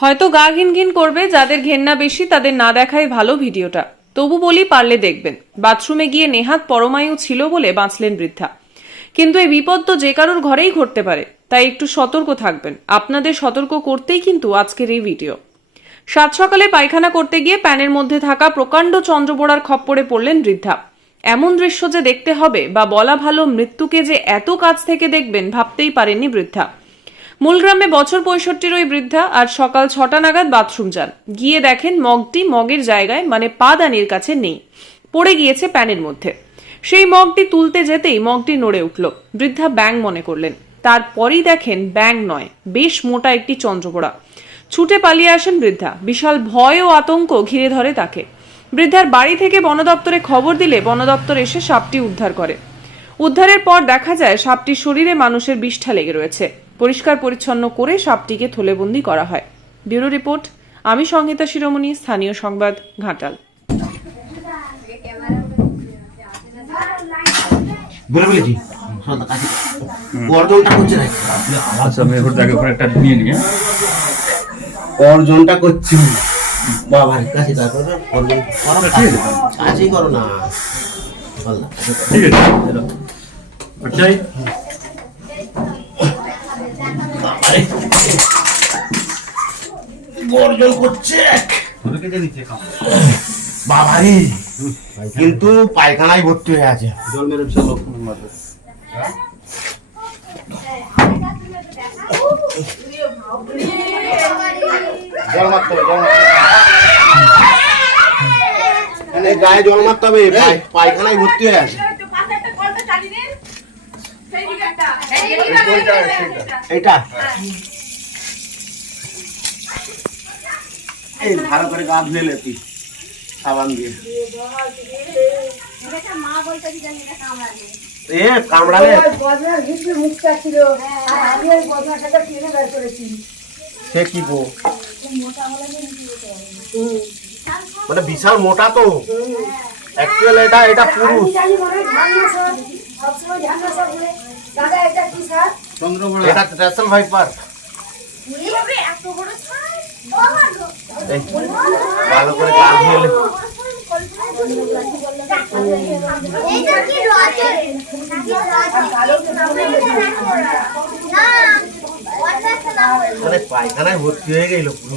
হয়তো গা ঘিন ঘিন করবে, যাদের ঘেন্না বেশি, তাদের না দেখাই ভালো ভিডিওটা। তবু বলি, পারলে দেখবেন। বাথরুমে গিয়ে নেহাত পরমায়ু ছিল বলে বাঁচলেন বৃদ্ধা। কিন্তু এই বিপদ তো যে কারোর ঘরেই ঘটতে পারে, তাই একটু সতর্ক থাকবেন। আপনাদের সতর্ক করতেই কিন্তু আজকের এই ভিডিও। সাত সকালে পায়খানা করতে গিয়ে প্যানের মধ্যে থাকা প্রকাণ্ড চন্দ্রবোড়ার খপ্পরে পড়লেন বৃদ্ধা। এমন দৃশ্য যে দেখতে হবে বা বলা ভালো মৃত্যুকে যে এত কাছ থেকে দেখবেন ভাবতেই পারেননি বৃদ্ধা। মূলগ্রামে বছর পঁয়ষট্টির ওই বৃদ্ধা আজ সকাল ছটা নাগাদ বাথরুম যান। গিয়ে দেখেন মগটি মগের জায়গায় মানে পাদানির কাছে নেই। পড়ে গিয়েছে প্যানের মধ্যে। সেই মগটি তুলতে যেতেই মগটি নড়ে উঠল। বৃদ্ধা ব্যাং মনে করলেন। তারপরেই দেখেন ব্যাং নয়, বেশ মোটা একটি চন্দ্রপোড়া ছুটে পালিয়ে আসেন বৃদ্ধা। বিশাল ভয় ও আতঙ্ক ঘিরে ধরে তাকে। বৃদ্ধার বাড়ি থেকে বন দপ্তরে খবর দিলে বন দপ্তর এসে সাপটি উদ্ধার করে। উদ্ধারের পর দেখা যায় সাপটির শরীরে মানুষের বিষ্ঠা লেগে রয়েছে। পরিষ্কার পরিচ্ছন্ন করে সাপটিকে থলেবন্দি করা হয়। ব্যুরো রিপোর্ট আমি সংহিতা শিরোমণি স্থানীয় সংবাদ ঘাটাল। আচ্ছা আমি এবার আগে একটা নিয়ে নিই হ্যাঁ? অর্জনটা করছি। বাবার কাছে তারপরে অর্জন করো না। আল্লাহ, ঠিক আছে। চলো। ওটাই বাবারে। অর্জন করছে। বাবারে। কিন্তু পায়খানায় ভর্তি হয়ে আছে। জল মেরে বিশাল জল মারতে হবে জল মারতে হবে। এখানে গায়ে জল মারতে হবে পায়- পায়খানায় ভর্তি হয়ে আছে এইটা এই ভালো করে গা ধুয়ে নে তুই সাবান দিয়ে। এ কামড়ালে? বের করেছি। সে কি গো মানে বিশাল মোটা তো। অ্যাকচুয়াল এটা এটা পুরুষ। মনে এটা চন্দ্রবড়া ভাইপার ভালো করে গা ধুয়ে নে। পায়খানায় ভর্তি হয়ে গেল পুরো।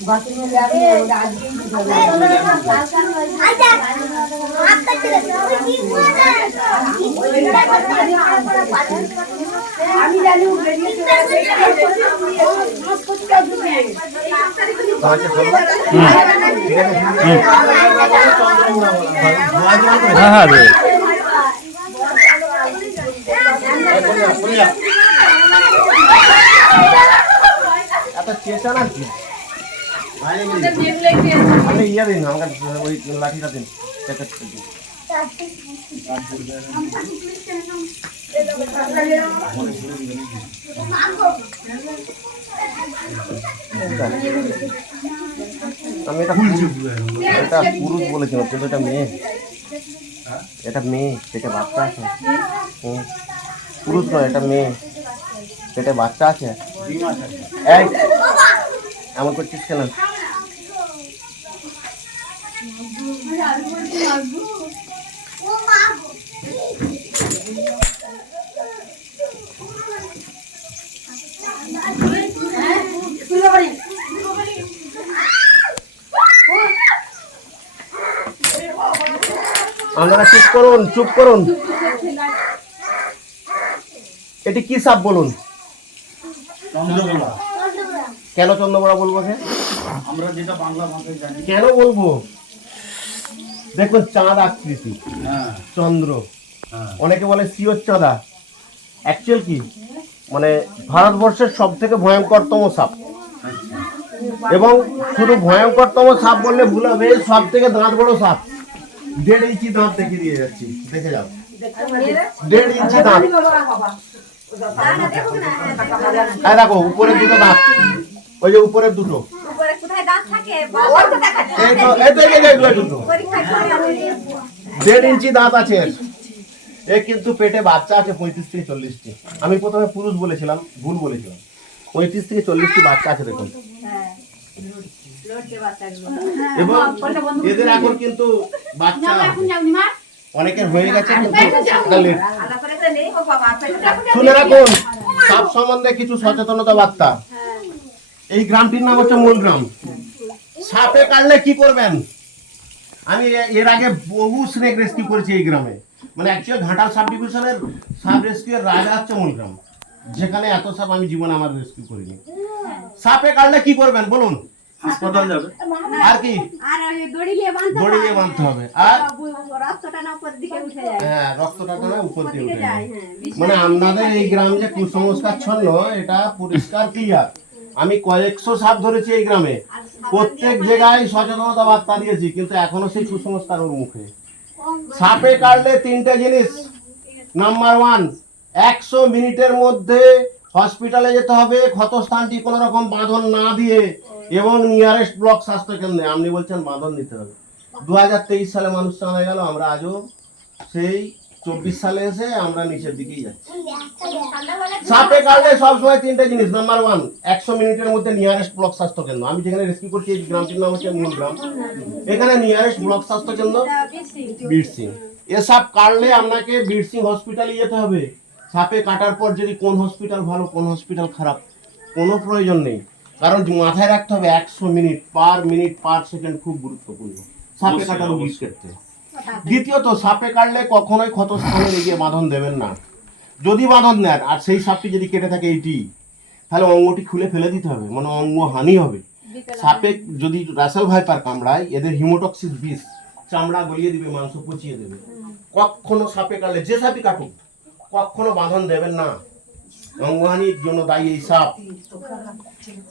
যাবে ওটা আজকেই দিতে হবে আমি জানি ও বেরিয়ে চলে আসে হাসপাতাল ঢুকে হয়েছে চলো ঠিক আছে আমি ইয়ে দিন, আমাকে ওই লাঠিটা দিন আমি এটা এটা পুরুষ বলেছিলাম কিন্তু এটা মেয়ে। এটা মেয়ে, পেটে বাচ্চা আছে। পুরুষ নয়, এটা মেয়ে। পেটে বাচ্চা আছে। এমন করছিস কেন? আপনারা চুপ করুন চুপ করুন। এটি কি সাপ বলুন? কেন চন্দ্রবড়া বলব আমরা যেটা বাংলা ভাষায় জানি। কেন বলব? দেখুন চাঁদ আকৃতি হ্যাঁ। চন্দ্র। হ্যাঁ। অনেকে বলে সিওর চাঁদা। অ্যাকচুয়াল কি? মানে ভারতবর্ষের সব থেকে ভয়ঙ্করতম সাপ। এবং শুধু ভয়ঙ্করতম সাপ বললে ভুল হবে সব থেকে দাঁত বড় সাপ। দেড় ইঞ্চি দাঁত দেখে দিয়ে যাচ্ছি দেখে যাও। দেড় ইঞ্চি দাঁত। এই দেখো উপরে দুটো দাঁত। ওই যে উপরের দুটো উপরে দুটো। দেড় ইঞ্চি দাঁত আছে এর। এ কিন্তু পেটে বাচ্চা আছে পঁয়ত্রিশ থেকে চল্লিশটি। আমি প্রথমে পুরুষ বলেছিলাম ভুল বলেছিলাম। পঁয়ত্রিশ থেকে চল্লিশটি বাচ্চা আছে দেখুন। এবং এদের এখন কিন্তু বাচ্চা অনেকের হয়ে গেছে শুনে রাখুন সাপ সম্বন্ধে কিছু সচেতনতা বার্তা। এই গ্রামটির নাম হচ্ছে মূল গ্রাম। সাপে কাটলে কি করবেন? আমি এর আগে বহু স্নেক রেস্কিউ করেছি এই গ্রামে। মানে অ্যাকচুয়াল ঘাটাল সাব ডিভিশনের সাব রেস্কিউ এর রাজা হচ্ছে মূল গ্রাম। যেখানে এত সাপ আমি জীবনে আমার রেস্কিউ করিনি। সাপে কাটলে কি করবেন বলুন? হাসপাতাল যাবে। আর কি? আর দড়ি দিয়ে বাঁধতে দড়ি দিয়ে বাঁধতে হবে। আর? রক্তটা না উপর দিকে উঠে যায়। হ্যাঁ রক্তটা তো না উপর দিয়ে উঠে যায় যায়। হ্যাঁ মানে আপনাদের এই গ্রাম যে কুসংস্কারচ্ছন্ন এটা পরিষ্কার ক্লিয়ার আমি কয়েকশো সাপ ধরেছি এই গ্রামে। প্রত্যেক জায়গায় সচেতনতা বার্তা দিয়েছি, কিন্তু এখনও সেই কুসংস্কার ওর মুখে। সাপে কাটলে তিনটে জিনিস। নাম্বার ওয়ান, একশো মিনিটের মধ্যে হসপিটালে যেতে হবে, ক্ষতস্থানটি কোনো রকম বাঁধন না দিয়ে এবং নিয়ারেস্ট ব্লক স্বাস্থ্য কেন্দ্রে আপনি বলছেন বাঁধন দিতে হবে। দু হাজার তেইশ সালে মানুষ চাঁদা গেল, আমরা আজও সেই চব্বিশ সালে এসে আমরা নিচের দিকেই যাচ্ছি। সাপে কাটলে সবসময় তিনটে জিনিস। নাম্বার ওয়ান একশো মিনিটের মধ্যে নিয়ারেস্ট ব্লক স্বাস্থ্য কেন্দ্র আমি যেখানে রেস্কিউ করছি এই গ্রামটির নাম হচ্ছে? মূল গ্রাম। এখানে নিয়ারেস্ট ব্লক স্বাস্থ্য কেন্দ্র বীর সিং। এ সাপ কাটলে আপনাকে বীর সিং হসপিটালে যেতে হবে। সাপে কাটার পর যদি কোন হসপিটাল ভালো কোন হসপিটাল খারাপ কোনো প্রয়োজন নেই। কারণ মাথায় রাখতে হবে একশো minute per minute per second খুব গুরুত্বপূর্ণ। সাপে কাটার ক্ষেত্রে দ্বিতীয়ত সাপে কাটলে কখনোই ক্ষতস্থানে গিয়ে বাঁধন দেবেন না। যদি বাঁধন নেন আর সেই সাপটি যদি কেটে থাকে এইটি তাহলে অঙ্গটি খুলে ফেলে দিতে হবে মানে অঙ্গ হানি হবে। সাপে যদি রাসেল ভাইপার কামড়ায় এদের হিমোটক্সিস বিষ চামড়া গলিয়ে দিবে মাংস পচিয়ে দেবে। কখনো সাপে কাটলে যে সাপই কাটুক কখনো বাঁধন দেবেন না। অঙ্গহানির জন্য দায়ী এই সাপ।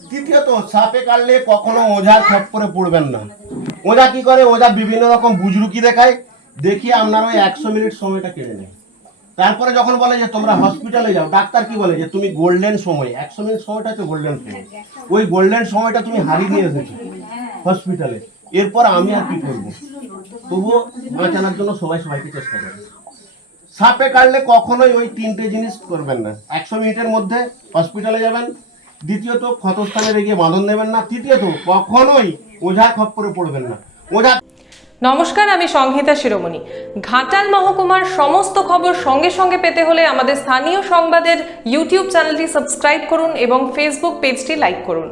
তৃতীয়ত সাপে কাটলে কখনো ওঝার খপ্পরে পড়বেন না। ওঝা কি করে? ওঝা বিভিন্ন রকম বুজরুকি দেখায়। দেখিয়ে আপনার ওই একশো মিনিট সময়টা কেড়ে নেয়। তারপরে যখন বলে যে তোমরা হসপিটালে যাও, ডাক্তার কি বলে? যে তুমি গোল্ডেন সময়, একশো মিনিট সময়টা হচ্ছে গোল্ডেন সময়। ওই গোল্ডেন সময়টা তুমি হারিয়ে নিয়ে এসেছ হসপিটালে এরপর আমি আর কি করব? তবুও বাঁচানোর জন্য সবাই সবাইকে চেষ্টা করে। সাপে কাটলে কখনোই ওই তিনটে জিনিস করবেন না। একশো মিনিটের মধ্যে হসপিটালে যাবেন দ্বিতীয়ত ক্ষতস্থানে রেখে বাঁধন দেবেন না। তৃতীয়ত কখনোই ওঝা খপ্পরে পড়বেন না। ওঝা নমস্কার, আমি সংহিতা শিরোমণি। ঘাটাল মহকুমার সমস্ত খবর সঙ্গে সঙ্গে পেতে হলে আমাদের স্থানীয় সংবাদের ইউটিউব চ্যানেলটি সাবস্ক্রাইব করুন এবং ফেসবুক পেজটি লাইক করুন।